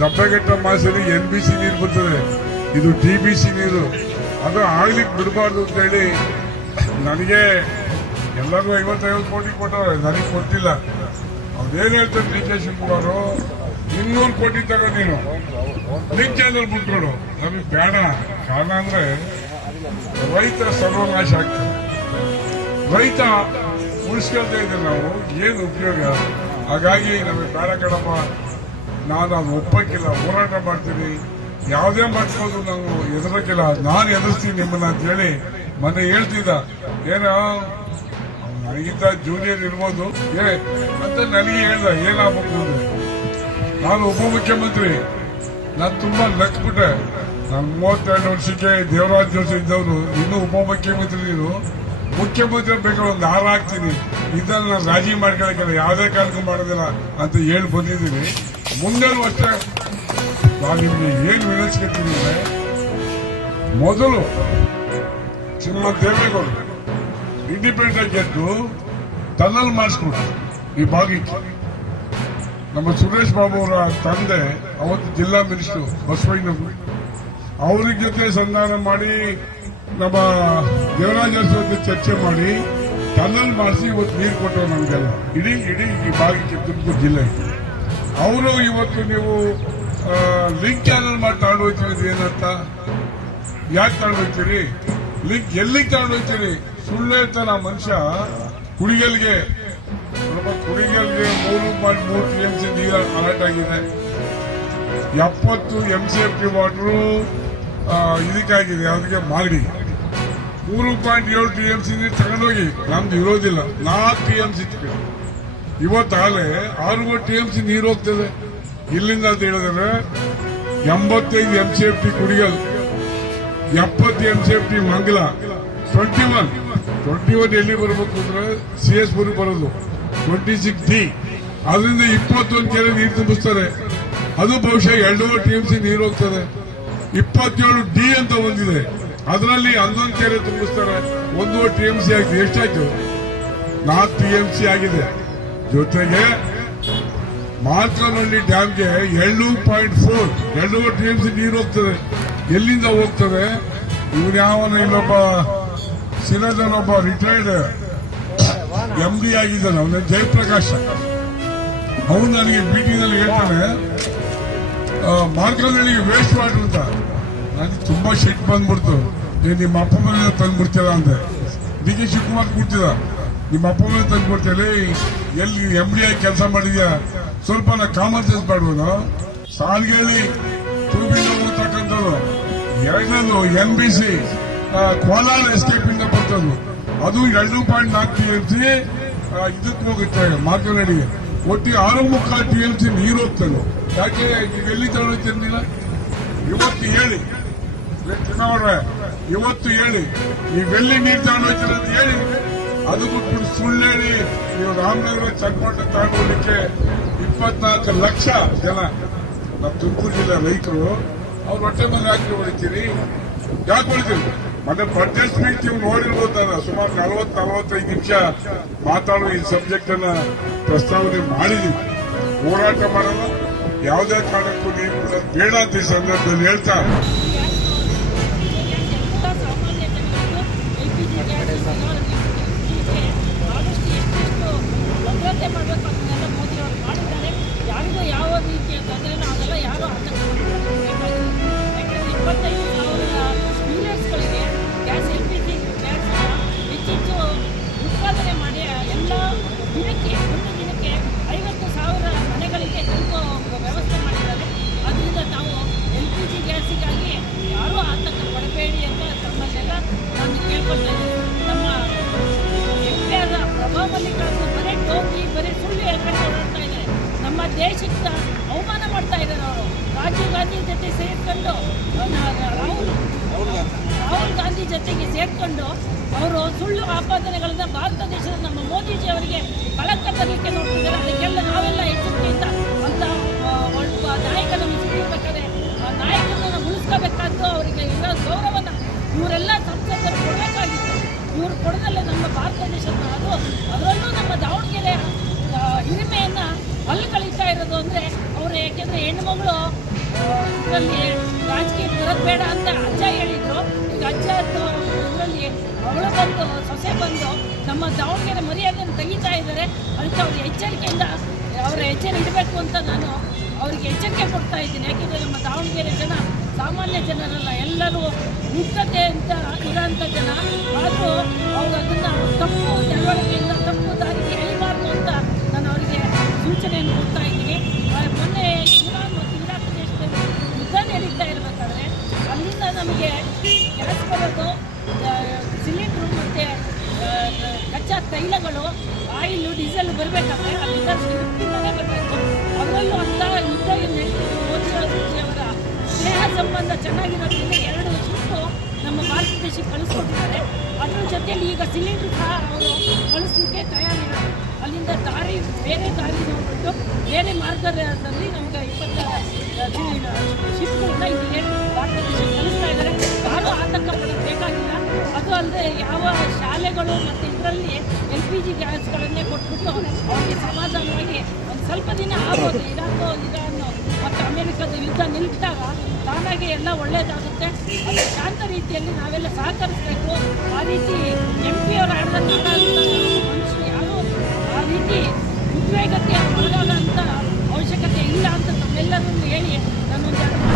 Dabbeghatta ಮಾಸಲ್ಲಿ NBC ನೀರು ಬರ್ತದೆ, ಇದು TBC ನೀರು. ಅದು ಆಗ್ಲಿಕ್ಕೆ ಬಿಡಬಾರ್ದು ಅಂತ ಹೇಳಿ ನನಗೆ ಎಲ್ಲರೂ 50 ಕೋಟಿ ಕೊಟ್ಟವ್ರೆ, ನನಗೆ ಕೊಟ್ಟಿಲ್ಲ. ಅವ್ರೇನ್ ಹೇಳ್ತಾರೆ DK ಶಿವಕುಮಾರ್, 200 ಕೋಟಿ ತಗೋ ನೀನು ಲಿಂಕ್ ಚಾನಲ್ ಬಿಟ್ಕೊಡು, ನಮಗೆ ಬೇಡ. ಕಾರಣ ಅಂದ್ರೆ ರೈತ ಸರ್ವನಾಶ ಆಗ್ತದೆ, ರೈತ ಉಳಿಸ್ಕೊಳ್ತಾ ಇದ್ದೇವೆ ನಾವು, ಏನು ಉಪಯೋಗ? ಹಾಗಾಗಿ ನಮಗೆ ಬೇಡ ಕಣಪ್ಪ, ನಾನು ಅದು ಒಪ್ಪಕ್ಕಿಲ್ಲ, ಹೋರಾಟ ಮಾಡ್ತೀನಿ, ಯಾವುದೇ ಮಾಡ್ಬೋದು, ನಾವು ಎದುರಕ್ಕಿಲ್ಲ, ನಾನು ಎದುರಿಸ್ತೀನಿ ನಿಮ್ಮನ್ನ ಅಂತ ಹೇಳಿ ಮೊನ್ನೆ ಹೇಳ್ತಿದ್ದ. ಏನೋ ನನಗಿಂತ ಜೂನಿಯರ್ ಇರ್ಬೋದು ಅಂತ ನನಗೆ ಹೇಳ್ದ. ಏನಾಗಬೇಕು ಅಂದ್ರೆ ನಾನು ಉಪಮುಖ್ಯಮಂತ್ರಿ, ನಾನು ತುಂಬಾ ನಕ್ಬಿಟ್ಟೆ. ನಾನು 32 ವರ್ಷಕ್ಕೆ ದೇವರಾಜ್ ಜೋಶಿ ಇದ್ದವರು, ಇನ್ನೂ ಉಪಮುಖ್ಯಮಂತ್ರಿ, ನೀನು ಮುಖ್ಯಮಂತ್ರಿ ಬೇಕಾದ್ರೆ ಒಂದು ಹಾರ ಹಾಕ್ತೀನಿ, ಇದನ್ನ ನಾನು ರಾಜಿ ಮಾಡ್ಕೊಳಕ್ಕಿಲ್ಲ, ಯಾವುದೇ ಕಾರಣಕ್ಕೂ ಮಾಡೋದಿಲ್ಲ ಅಂತ ಹೇಳಿ ಬಂದಿದ್ದೀನಿ. ಮುಂದೆನೂ ಅಷ್ಟೇ ನಾನು ನಿಮ್ಗೆ ಏನು ವಿನಂತಿಸ್ಕೊತೀನಿ ಅಂದ್ರೆ, ಮೊದಲು ಶ್ರೀಮಂತ ದೇವೇಗೌಡರು ಇಂಡಿಪೆಂಡೆಂಟ್ ಆಗಿ ಗೆದ್ದು ಟನಲ್ ಮಾಡಿಸ್ಕೊಟ್ರು ಈ ಭಾಗಕ್ಕೆ. ನಮ್ಮ ಸುರೇಶ್ ಬಾಬು ಅವರ ತಂದೆ ಅವತ್ತು ಜಿಲ್ಲಾ ಮಿನಿಸ್ಟರ್ ಬಸವಣ್ಣವರು, ಅವ್ರ ಜೊತೆ ಸಂಧಾನ ಮಾಡಿ ನಮ್ಮ ದೇವರಾಜ ಜೊತೆ ಚರ್ಚೆ ಮಾಡಿ ಟನಲ್ ಮಾಡಿಸಿ ಇವತ್ತು ನೀರು ಕೊಟ್ಟರು ನಮಗೆಲ್ಲ, ಇಡೀ ಈ ಭಾಗಕ್ಕೆ, ತುಮಕೂರು ಜಿಲ್ಲೆ. ಅವರು ಇವತ್ತು ನೀವು ಲಿಂಕ್ ಚಾನಲ್ ಮಾಡಿ ತಗೊಂಡು ಹೋಗ್ತೀವಿ, ಏನಂತ ಯಾಕೆ ತಗೊಂಡು ಹೋಗ್ತೀರಿ? ಲಿಂಕ್ ಎಲ್ಲಿಗೆ ತಗೊಂಡು ಹೋಗ್ತೀರಿ? ಸುಳ್ಳು ಹೇಳ್ತಾನೆ ಆ ಮನುಷ್ಯ. ಕುಡಿಗಲ್ಗೆ 3.3 TMC ನೀರು ಅಲರ್ಟ್ ಆಗಿದೆ, 70 MCFT ವಾಟರು ಇದಕ್ಕಾಗಿದೆ, ಅದಕ್ಕೆ ಮಾಗಡಿ 3.7 TMC ನೀರು ತಗೊಂಡೋಗಿ, ನಮ್ದು ಇರೋದಿಲ್ಲ, 4 TMC ಇವತ್ತಾಗಲೇ 6 TMC ನೀರು ಹೋಗ್ತದೆ ಇಲ್ಲಿಂದ ಅಂತ ಹೇಳಿದ್ರೆ. 85 MCFT ಕುಡಿಗಲ್, 70 MCFT ಮಂಗಲ, 21 ಎಲ್ಲಿ ಬರಬೇಕು ಅಂದ್ರೆ CS ಬರೋದು 26D. ಅದರಿಂದ 21 ಕೆರೆ ನೀರು ತುಂಬಿಸ್ತಾರೆ, ಅದು ಬಹುಶಃ 2 TMC ನೀರು ಹೋಗ್ತದೆ. 27D ಅಂತ ಒಂದಿದೆ, ಅದರಲ್ಲಿ 11 ಕೆರೆ ತುಂಬಿಸ್ತಾರೆ, 1 TMC ಆಗಿದೆ. ಎಷ್ಟಾಯ್ತು? 4 TMC ಆಗಿದೆ. ಜೊತೆಗೆ ಮಾರ್ಕನಹಳ್ಳಿ ಡ್ಯಾಮ್ಗೆ 2.4 TMC ನೀರು ಹೋಗ್ತದೆ. ಎಲ್ಲಿಂದ ಹೋಗ್ತದೆ? ಇವನು ಯಾವನ ಇಲ್ಲೊಬ್ಬ ಸಿನದನೊಬ್ಬ ರಿಟೈರ್ಡ್ MD ಆಗಿದ್ದಾನೆ, ಅವನ ಜಯಪ್ರಕಾಶ್. ಅವನು ನನಗೆ ಮೀಟಿಂಗ್ನಲ್ಲಿ ಹೇಳ್ತಾನೆ, ಮಾರ್ಕನಹಳ್ಳಿಗೆ ವೇಸ್ಟ್ ವಾಟರ್ ಅಂತ. ನನಗೆ ತುಂಬಾ ಸಿಟ್ಟು ಬಂದ್ಬಿಡ್ತು, ನಿಮ್ಮ ಅಪ್ಪ ಮನೆ ತಂದ್ಬಿಡ್ತೀರ ಅಂದೆ. DK ಶಿವಕುಮಾರ್ ಕೂತಿದ, ನಿಮ್ಮ ಅಪ್ಪ ಮನೆ ತಂದ್ಬಿಡ್ತೀರಿ, ಎಲ್ಲಿ MD ಆಗಿ ಕೆಲಸ ಮಾಡಿದ್ಯಾ, ಸ್ವಲ್ಪ ನಾ ಕಾಮನ್ ಸೆನ್ಸ್ ಮಾಡ್ಬೋದು. ಸಾಲ್ಗೇಳಿ ತೂಬಿಂದ ಹೋಗ್ತಕ್ಕಂಥದ್ದು. ಎರಡನೇದು NBC ಕೋಲಾರ ಎಸ್ಕೇಪ್ ಇಂದ ಬರ್ತದ್ದು, ಅದು 2.4 TMC ಇದಕ್ಕೆ ಹೋಗುತ್ತೆ ಮಾರ್ಕನಹಳ್ಳಿಗೆ. ಒಟ್ಟು 6.25 TMC ನೀರು ಹೋಗ್ತದೆ. ಯಾಕೆ ನೀವೆಲ್ಲಿ ತಗೊಂಡಿಲ್ಲ? ಇವತ್ತು ಹೇಳಿ ನೋಡ್ರೆ, ಇವತ್ತು ಹೇಳಿ ನೀವೆಲ್ಲಿ ನೀರು ತಗೊಂಡೋಗ್ತೀರ ಅಂತ ಹೇಳಿ. ಅದು ಬಿಟ್ಬಿಟ್ಟು ಸುಳ್ಳು ಹೇಳಿ ನೀವು ರಾಮನಗರ ಚಕ್ಮಂಡ ತಗೊಂಡೋಗ್ಲಿಕ್ಕೆ 24 ಲಕ್ಷ ಜನ ನಮ್ಮ ತುಮಕೂರು ಜಿಲ್ಲೆ ರೈತರು ಅವ್ರ ಹೊಟ್ಟೆ ಮೇಲೆ ಹಾಕಿ ಹೊಡಿತೀರಿ. ಯಾಕೆ ಹೊಡಿತೀರಿ? ಮತ್ತೆ ಬಜೆಟ್ ಮೀಟ್ ನೀವು ನೋಡಿರ್ಬೋದಲ್ಲ, ಸುಮಾರು 40-45 ನಿಮಿಷ ಮಾತಾಡೋ ಈ ಸಬ್ಜೆಕ್ಟ್ ಅನ್ನ ಪ್ರಸ್ತಾವನೆ ಮಾಡಿದೀವಿ. ಹೋರಾಟ ಮಾಡಲ್ಲ, ಯಾವುದೇ ಕಾರಣಕ್ಕೂ ನೀವು ಬೇಡ ಅಂತ ಈ ಸಂದರ್ಭದಲ್ಲಿ ಹೇಳ್ತಾ ಭದ್ರತೆ ಮಾಡಬೇಕು ಅದನ್ನೆಲ್ಲ ಮೋದಿ ಅವರು ಮಾಡಿದ್ದಾರೆ. ಯಾರಿಗೂ ಯಾವ ರೀತಿಯ ತೊಂದರೆನೂ ಆಗಲ್ಲ, ಯಾರು ಯಾಕಂದರೆ 25,000 ಮಿಲಿಯನ್ಸ್ಗಳಿಗೆ ಗ್ಯಾಸ್ LPG ಗ್ಯಾಸ್ ಹೆಚ್ಚೆಚ್ಚು ಉತ್ಪಾದನೆ ಮಾಡಿ ಎಲ್ಲ ದಿನಕ್ಕೆ ಒಂದು ದಿನಕ್ಕೆ 50,000 ಮನೆಗಳಿಗೆ ತಲುಪೋ ವ್ಯವಸ್ಥೆ ಮಾಡಿದ್ದಾರೆ. ಅದರಿಂದ ನಾವು LPG ಗ್ಯಾಸಿಗಾಗಿ ಯಾರೂ ಆತಂಕ ಪಡಬೇಡಿ ಅಂತ ತಮ್ಮನ್ನೆಲ್ಲ ನಾನು ಕೇಳ್ಕೊಳ್ತಾ ಇದ್ದೀನಿ. ನಮ್ಮ MP ಆದ ಪ್ರಭಾ ಮಲ್ಲಿಕಾರ್ಜುನ್ ಬರೀ ಸುಳ್ಳು ಹೇಳ್ಕೊಂಡು ಓಡಾಡ್ತಾ ಇದ್ದಾರೆ. ನಮ್ಮ ದೇಶಕ್ಕೆ ಅವಮಾನ ಮಾಡ್ತಾ ಇದ್ದಾರೆ ಅವರು. ರಾಜೀವ್ ಗಾಂಧಿ ಜೊತೆ ಸೇರ್ಕೊಂಡು, ರಾಹುಲ್ ಗಾಂಧಿ ಜೊತೆಗೆ ಸೇರ್ಕೊಂಡು ಅವರು ಸುಳ್ಳು ಆಪಾದನೆಗಳಿಂದ ಭಾರತ ದೇಶದ ನಮ್ಮ ಮೋದಿಜಿ ಅವರಿಗೆ ಕಳಂಕ ತರಲಿಕ್ಕೆ ನೋಡ್ತಿದ್ದಾರೆ. ಅದಕ್ಕೆಲ್ಲ ನಾವೆಲ್ಲ ಎಚ್ಚರಿಕೆಯಿಂದ ಅಂತ ಒಬ್ಬ ನಾಯಕನನ್ನು ಸಿಗಬೇಕಾದ್ರೆ ಆ ನಾಯಕನನ್ನು ಉಳಿಸ್ಕೋಬೇಕಾದ್ದು, ಅವರಿಗೆ ಎಲ್ಲ ಗೌರವನ ಇವರೆಲ್ಲ ಸಂಸದರು ಕೊಡಬೇಕಾಗಿತ್ತು. ಇವರು ಕೊಡದಲ್ಲೇ ನಮ್ಮ ಭಾರತ ದೇಶದ ಅದರಲ್ಲೂ ನಮ್ಮ ದಾವಣಗೆರೆ ಹಿರಿಮೆಯನ್ನು ಅಲ್ಲಿ ಕಳೀತಾ ಇರೋದು ಅಂದರೆ ಅವರು. ಯಾಕೆಂದರೆ ಹೆಣ್ಣುಮಗಳು ಇದರಲ್ಲಿ ರಾಜಕೀಯ ಬರೋದು ಬೇಡ ಅಂತ ಅಜ್ಜ ಹೇಳಿದ್ರು. ಈಗ ಅಜ್ಜ ಇದರಲ್ಲಿ ಅವಳು ಬಂದು ಸೊಸೆ ಬಂದು ನಮ್ಮ ದಾವಣಗೆರೆ ಮರ್ಯಾದೆಯನ್ನು ತೆಗಿತಾ ಇದ್ದಾರೆ. ಅದಕ್ಕೆ ಅವ್ರ ಎಚ್ಚರಿಕೆಯಿಂದ ಅವರ ಹೆಜ್ಜೆ ಇಡಬೇಕು ಅಂತ ನಾನು ಅವರಿಗೆ ಎಚ್ಚರಿಕೆ ಕೊಡ್ತಾ ಇದ್ದೀನಿ. ಯಾಕೆಂದರೆ ನಮ್ಮ ದಾವಣಗೆರೆ ಜನ ಸಾಮಾನ್ಯ ಜನರಲ್ಲ, ಎಲ್ಲರೂ ಮುಕ್ತತೆ ಅಂತ ಇರೋಂಥ ಜನ. ಆದರೂ ಅವರು ಅದನ್ನು ತಪ್ಪು ನಡವಳಿಕೆಯಿಂದ ತಪ್ಪು ದಾರಿಗೆ ಎಳಿಬಾರ್ದು ಅಂತ ನಾನು ಅವರಿಗೆ ಸೂಚನೆಯನ್ನು ಕೊಡ್ತಾ ಇದ್ದೀನಿ. ಮೊನ್ನೆ ಇರಾನ್ ಮತ್ತು ಇರಾಕ್ ದೇಶದಲ್ಲಿ ಯುದ್ಧ ನಡೀತಾ ಇರಬೇಕಾದ್ರೆ ಅಲ್ಲಿಂದ ನಮಗೆ ಗ್ಯಾಸ್ ಬರೋದು, ಸಿಲಿಂಡ್ರು ಮತ್ತು ಕಚ್ಚಾ ತೈಲಗಳು, ಆಯಿಲು, ಡೀಸೆಲ್ ಬರಬೇಕಾದ್ರೆ ಅಲ್ಲಿಂದ ಯುದ್ಧನೇ ಬರಬೇಕು. ಅವರಲ್ಲೂ ಅಂತ ಯುದ್ಧ ಮೋದಿ ಅವರ ಸ್ನೇಹ ಸಂಬಂಧ ಚೆನ್ನಾಗಿರೋದ್ರಿಂದ 2 ಶಿಫ್ಟು ನಮ್ಮ ಭಾರತ ದೇಶಕ್ಕೆ ಕಳಿಸ್ಕೊಟ್ಟಿದ್ದಾರೆ. ಅದ್ರ ಜೊತೆಯಲ್ಲಿ ಈಗ ಸಿಲಿಂಡ್ರು ಸಹ ಅವರು ಕಳಿಸ್ಲಿಕ್ಕೆ ತಯಾರಿದ್ದಾರೆ. ಅಲ್ಲಿಂದ ಬೇರೆ ದಾರಿ ನೋಡ್ಬಿಟ್ಟು ಬೇರೆ ಮಾರ್ಗದಲ್ಲಿ ನಮ್ಗೆ 20 ಶಿಫ್ಟ್ಗಳನ್ನ ಇಲ್ಲಿ ಭಾರತ ದೇಶಕ್ಕೆ ಕಳಿಸ್ತಾ ಇದ್ದಾರೆ. ಯಾರೂ ಆತಂಕ ಪಡೋದು ಬೇಕಾಗಿಲ್ಲ. ಅದು ಅಲ್ಲದೆ ಯಾವ ಶಾಲೆಗಳು ಮತ್ತು ಇದರಲ್ಲಿ LPG ಗ್ಯಾಸ್ಗಳನ್ನೇ ಕೊಟ್ಬಿಟ್ಟು ಅವರಿಗೆ ಸಮಾಧಾನವಾಗಿ ಒಂದು ಸ್ವಲ್ಪ ದಿನ ಆಗೋದು. ಇರಾನ್ ಮತ್ತು ಅಮೇರಿಕದ ಯುದ್ಧ ನಿಲ್ಲಿಸಿದಾಗ ತಾನಾಗೆ ಎಲ್ಲ ಒಳ್ಳೆಯದಾಗುತ್ತೆ. ಅದು ಶಾಂತ ರೀತಿಯಲ್ಲಿ ನಾವೆಲ್ಲ ಸಹಕರಿಸಬೇಕು. ಆ ರೀತಿ MP ಅವರು ಆಡಿದ